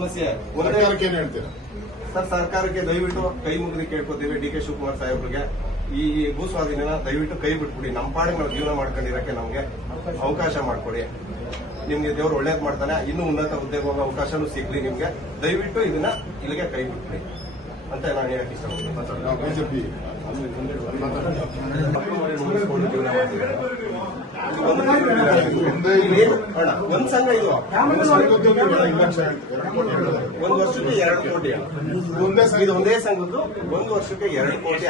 ಸಮಸ್ಯೆ ಸರ್ಕಾರಕ್ಕೆ ಹೇಳ್ತೀರಾ ಸರ್? ಸರ್ಕಾರಕ್ಕೆ ದಯವಿಟ್ಟು ಕೈ ಮುಗಿದು ಕೇಳ್ಕೊತೀವಿ. ಡಿ ಕೆ ಶಿವಕುಮಾರ್ ಸಾಹೇಬ್ರಿಗೆ ಈ ಭೂ ಸ್ವಾಧೀನ ದಯವಿಟ್ಟು ಕೈ ಬಿಟ್ಬಿಡಿ. ನಮ್ಮ ಪಾಡಿಗೆ ನಾವು ಜೀವನ ಮಾಡ್ಕೊಂಡಿರಕ್ಕೆ ನಮ್ಗೆ ಅವಕಾಶ ಮಾಡ್ಕೊಡಿ. ನಿಮ್ಗೆ ದೇವ್ರು ಒಳ್ಳೇದ್ ಮಾಡ್ತಾನೆ. ಇನ್ನೂ ಉನ್ನತ ಹುದ್ದೆಗೆ ಹೋಗೋ ಅವಕಾಶನೂ ಸಿಗ್ಲಿ ನಿಮ್ಗೆ. ದಯವಿಟ್ಟು ಇದನ್ನ ಇಲ್ಲಿಗೆ ಕೈ ಬಿಟ್ಬಿಡಿ ಅಂತ ನಾನು ಹೇಳಕ್ ಇಷ್ಟಪಡ್ತೀನಿ. ಬಿಜೆಪಿ ಒಂದ್ ಸಂಘ ಇದು ಒಂದು ವರ್ಷಕ್ಕೆ 2 ಕೋಟಿ. ಇದು ಒಂದೇ ಸಂಘದ್ದು 1 ವರ್ಷಕ್ಕೆ 2 ಕೋಟಿ.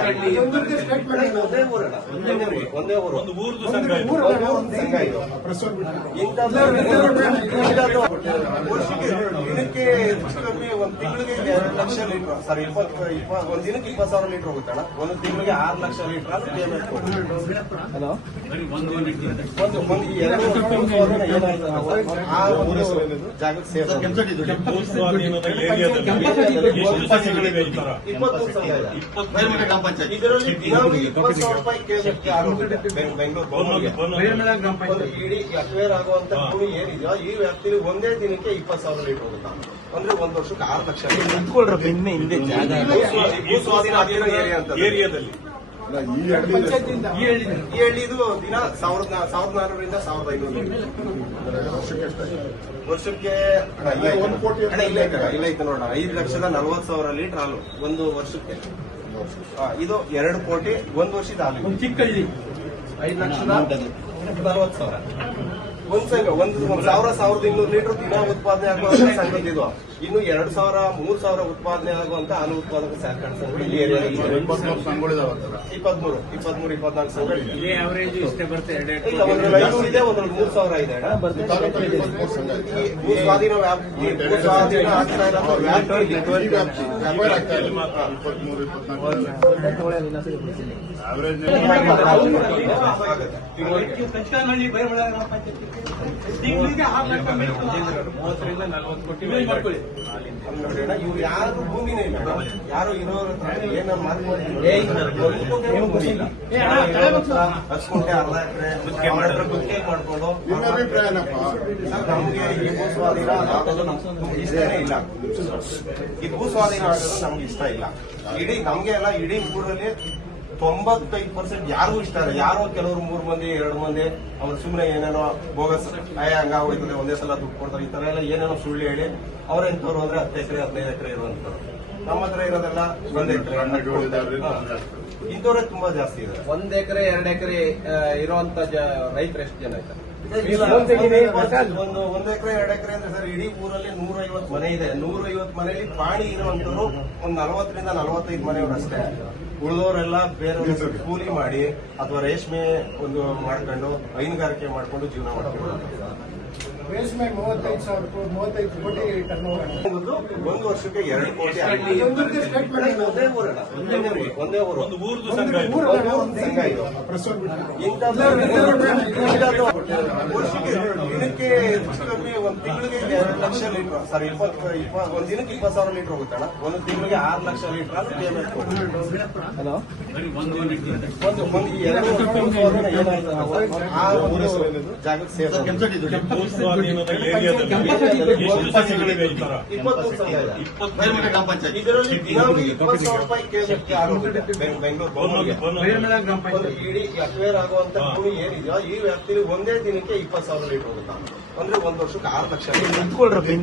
ಒಂದೇ ಊರಲ್ಲ, ಒಂದೇ ಊರು, ಒಂದು ಊರ್ದು ಸಂಘ ಇದು. ವರ್ಷಕ್ಕೆ ದಿನಕ್ಕೆ ಕಮ್ಮಿ ಒಂದ್ ತಿಂಗಳಿಗೆ 2 ಲಕ್ಷ ಲೀಟರ್ ಸರ್. ಒಂದ್ ದಿನಕ್ಕೆ 20,000 ಲೀಟರ್ ಹೋಗುತ್ತಣ್ಣ. ಒಂದು ತಿಂಗಳಿಗೆ 6 ಲಕ್ಷ ಲೀಟರ್ ಪೇಮೆಂಟ್ ಜಾಗಕ್ಕೆ ಸೇರ್ 20 ಇದರಲ್ಲಿ 20,000 ರೂಪಾಯಿ ಬೆಂಗಳೂರು ಇಡೀ ಅಕ್ವೇರ್ ಆಗುವಂತ ಭೂಮಿ ಏನಿದೆಯೋ ಈ ವ್ಯಾಪ್ತಿಯಲ್ಲಿ ಒಂದೇ ದಿನಕ್ಕೆ 20,000 ಲೀಟರ್ ಹೋಗುತ್ತಾ. ಅಂದ್ರೆ 1 ವರ್ಷಕ್ಕೆ 6 ಲಕ್ಷ ಏರಿಯಾದಲ್ಲಿ. ಈ ಹಳ್ಳಿದು ದಿನ 1,400ರಿಂದ 1,500 ವರ್ಷಕ್ಕೆ ಇಲ್ಲ ಐತೆ ನೋಡೋಣ. 5,40,000 ಲೀಟರ್ ಹಾಲು ಒಂದು ವರ್ಷಕ್ಕೆ. ಇದು 2 ಕೋಟಿ 1 ವರ್ಷದ ಹಾಲು. ಚಿಕ್ಕಳ್ಳಿ 5,40,000 ಒಂದ್ ಸಂಘ. 1,000-1,200 ಲೀಟರ್ ದಿನ ಉತ್ಪಾದನೆ ಆಗುವಂತ ಸಂಘದಿದು. ಇನ್ನು 2,000 3,000 ಉತ್ಪಾದನೆ ಆಗುವಂತ ಹಾಲು ಉತ್ಪಾದಕ ಸಹಕಾರ ಸಂಘ ಇಲ್ಲಿ ಏರಿಯಾದಲ್ಲಿ 23-24 ಸಂಘ ಇಲ್ಲ. ಒಂದ್ರಲ್ಲಿ 500 ಇದೆ, ಒಂದ್ರಲ್ಲಿ 3,000 ಇದೆ. ಭೂ ಸ್ವಾಧೀನ ಆಗ್ತಾ ಇವ್ರು ಯಾರು ಭೂಮಿನೇ ಇಲ್ಲ. ಯಾರು ಇರೋರ ಏನ ಹಚ್ಕೊಂಡೆ 1/2 ಎಕರೆ ಗುತ್ತಿಗೆ ಮಾಡ್ಕೊಂಡು ನಮ್ಗೆ ಈ ಭೂ ಸ್ವಾಧೀನ ಆಗೋದು ನಮ್ಗೆ ಇಷ್ಟನೇ ಇಲ್ಲ. ಈ ಭೂ ಸ್ವಾಧೀನ ಆಗೋದು ನಮ್ಗೆ ಇಷ್ಟ ಇಲ್ಲ. ನಮ್ಗೆ ಎಲ್ಲ ಇಡೀ ಊರಲ್ಲಿ 95% ಯಾರಿಗೂ ಇಷ್ಟ ಇಲ್ಲ. ಯಾರೋ ಕೆಲವರು 3 ಮಂದಿ 2 ಮಂದಿ ಅವ್ರು ಸುಮ್ಮನೆ ಏನೇನೋ ಬೋಗಸ್ ಹಂಗಾಗೋಯ್ತದೆ, ಒಂದೇ ಸಲ ದುಡ್ಡು ಕೊಡ್ತಾರೆ, ಈ ತರ ಎಲ್ಲ ಏನೇನೋ ಸುಳ್ಳು ಹೇಳಿ ಅವ್ರೆಂತವ್ರು ಅಂದ್ರೆ 10 ಎಕರೆ 15 ಎಕರೆ ಇರುವಂತವ್ರು. ನಮ್ಮ ಹತ್ರ ಇರೋದೆಲ್ಲ 1 ಎಕರೆ ಇಂಥವ್ರೆ ತುಂಬಾ ಜಾಸ್ತಿ ಇದೆ. 1 ಎಕರೆ 2 ಎಕರೆ ಇರುವಂತ ರೈತರು ಎಷ್ಟು ಜನ ಇದ್ದಾರೆ? 1 ಎಕರೆ 2 ಎಕರೆ ಅಂದ್ರೆ ಸರ್ ಇಡೀ ಊರಲ್ಲಿ 150 ಮನೆ ಇದೆ. 150 ಮನೆಯಲ್ಲಿ ಪಾಣಿ ಇರುವಂತವ್ರು ಒಂದು 40ರಿಂದ 45 ಮನೆಯವರು ಅಷ್ಟೇ. ಉಳಿದವರೆಲ್ಲ ಬೇರೆ ಕೂಲಿ ಮಾಡಿ ಅಥವಾ ರೇಷ್ಮೆ ಒಂದು ಮಾಡ್ಕೊಂಡು ಹೈನುಗಾರಿಕೆ ಮಾಡ್ಕೊಂಡು ಜೀವನ ಮಾಡ್ಕೊಂಡು ರೇಷ್ಮೆ 35 ಕೋಟಿ ಟರ್ನ್ ಓವರ್. 1 ವರ್ಷಕ್ಕೆ 2 ಕೋಟಿ. ಒಂದೇ ಊರಲ್ಲ, ಒಂದೇ ಊರು, ಒಂದು ಊರ್ದು ಸಂಘ ಇದು. ವರ್ಷಕ್ಕೆ ದಿನಕ್ಕೆ ಕಮ್ಮಿ ಒಂದ್ ತಿಂಗಳಿಗೆ 2 ಲಕ್ಷ ಲೀಟರ್ ಸರ್. ಒಂದ್ ದಿನಕ್ಕೆ 20,000 ಲೀಟರ್ ಹೋಗುತ್ತಣ್ಣ. ಒಂದು ತಿಂಗಳಿಗೆ 6 ಲಕ್ಷ ಲೀಟರ್ ಪೇಮೆಂಟ್ ಜಾಗಕ್ಕೆ ಸೇರ್ 20,000 ಇದರಲ್ಲಿ 20,000 ರೂಪಾಯಿ ಬೆಂಗಳೂರು ಇಡೀ ಅಕ್ವೇರ್ ಆಗುವಂತ ಭೂಮಿ ಏನಿದೆಯೋ ಈ ವ್ಯಾಪ್ತಿಯಲ್ಲಿ ಒಂದೇ ದಿನಕ್ಕೆ 20,000 ಲೀಟರ್ ಹೋಗುತ್ತಾ. ಅಂದ್ರೆ 1 ವರ್ಷಕ್ಕೆ 6 ಲಕ್ಷ